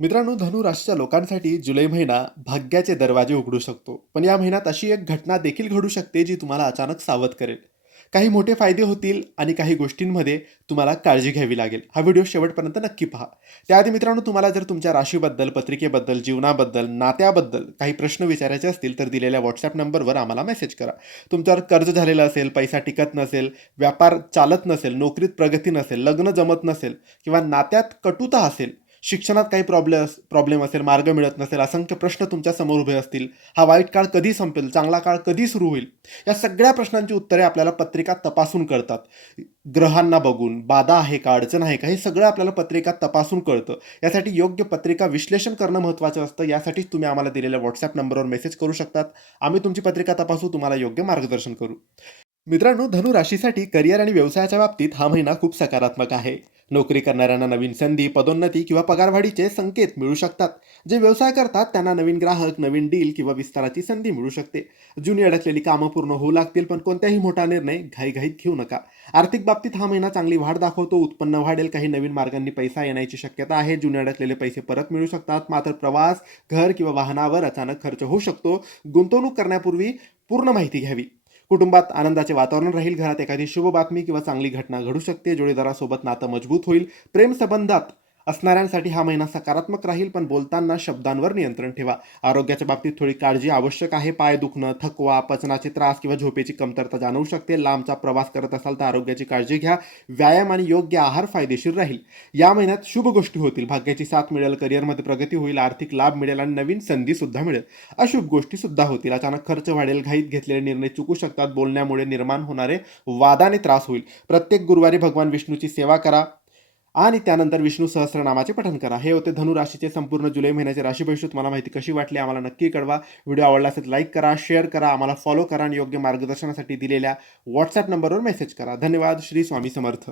मित्रांनो, धनु राशीच्या लोकांसाठी जुलै महिना भाग्याचे दरवाजे उघडू शकतो. पण या महिन्यात अशी एक घटना देखील घडू शकते जी तुम्हाला अचानक सावध करेल. काही मोठे फायदे होतील आणि काही गोष्टींमध्ये तुम्हाला काळजी घ्यावी लागेल. हा व्हिडिओ शेवटपर्यंत नक्की पहा. त्याआधी मित्रांनो, तुम्हाला जर तुमच्या राशीबद्दल, पत्रिकेबद्दल, जीवनाबद्दल, नात्याबद्दल काही प्रश्न विचारायचे असतील तर दिलेल्या WhatsApp नंबरवर आम्हाला मेसेज करा. तुमच्यावर कर्ज झालेलं असेल, पैसा टिकत नसेल, व्यापार चालत नसेल, नोकरीत प्रगती नसेल, लग्न जमत नसेल किंवा नात्यात कटुता असेल, शिक्षणात काही प्रॉब्लेम असेल, मार्ग मिळत नसेल, असंख्य प्रश्न तुमच्या समोर उभे असतील, हा वाईट काळ कधी संपेल, चांगला काळ कधी सुरू होईल, या सगळ्या प्रश्नांची उत्तरे आपल्याला पत्रिका तपासून कळतात. ग्रहांना बघून, बाधा आहे का, अडचण आहे का, हे सगळं आपल्याला पत्रिका तपासून कळतं. यासाठी योग्य पत्रिका विश्लेषण करणं महत्त्वाचं असतं. यासाठीच तुम्ही आम्हाला दिलेल्या WhatsApp नंबरवर मेसेज करू शकतात. आम्ही तुमची पत्रिका तपासू, तुम्हाला योग्य मार्गदर्शन करू. मित्रांनो, धनु राशीसाठी करिअर आणि व्यवसायाच्या बाबतीत हा महिना खूप सकारात्मक आहे. नोकरी करणाऱ्यांना नवीन संधी, पदोन्नती किंवा पगारवाढीचे संकेत मिळू शकतात. जे व्यवसाय करतात त्यांना नवीन ग्राहक, नवीन डील किंवा विस्ताराची संधी मिळू शकते. जुनी अडकलेली कामं पूर्ण होऊ लागतील, पण कोणत्याही मोठा निर्णय घाईघाईत घेऊ नका. आर्थिक बाबतीत हा महिना चांगली वाढ दाखवतो. उत्पन्न वाढेल, काही नवीन मार्गांनी पैसा येण्याची शक्यता आहे. जुने अडकलेले पैसे परत मिळू शकतात. मात्र प्रवास, घर किंवा वाहनावर अचानक खर्च होऊ शकतो. गुंतवणूक करण्यापूर्वी पूर्ण माहिती घ्यावी. कुटुंबात आनंदाचे वातावरण राहील. घरात एखादी शुभ बातमी किंवा चांगली घटना घडू शकते. जोडीदारासोबत नातं मजबूत होईल. प्रेमसंबंधात असणाऱ्यांसाठी हा महिना सकारात्मक राहील, पण बोलताना शब्दांवर नियंत्रण ठेवा. आरोग्याच्या बाबतीत थोडी काळजी आवश्यक आहे. पाय दुखणं, थकवा, पचनाचे त्रास किंवा झोपेची कमतरता जाणवू शकते. लांबचा प्रवास करत असाल तर आरोग्याची काळजी घ्या. व्यायाम आणि योग्य आहार फायदेशीर राहील. या महिन्यात शुभ गोष्टी होतील. भाग्याची साथ मिळेल, करिअरमध्ये प्रगती होईल, आर्थिक लाभ मिळेल आणि नवीन संधी सुद्धा मिळेल. अशुभ गोष्टी सुद्धा होतील. अचानक खर्च वाढेल, घाईत घेतलेले निर्णय चुकू शकतात. बोलण्यामुळे निर्माण होणारे वादाने त्रास होईल. प्रत्येक गुरुवारी भगवान विष्णूची सेवा करा आणि त्यानंतर विष्णू सहस्रनामाचे पठण करा. हे होते धनु राशीचे संपूर्ण जुलै महिन्याचे राशी भविष्य. तुम्हाला माहिती कशी वाटली आम्हाला नक्की कळवा. व्हिडिओ आवडला असेल लाईक करा, शेअर करा, आम्हाला फॉलो करा आणि योग्य मार्गदर्शनासाठी दिलेल्या WhatsApp नंबरवर मेसेज करा. धन्यवाद. श्री स्वामी समर्थ.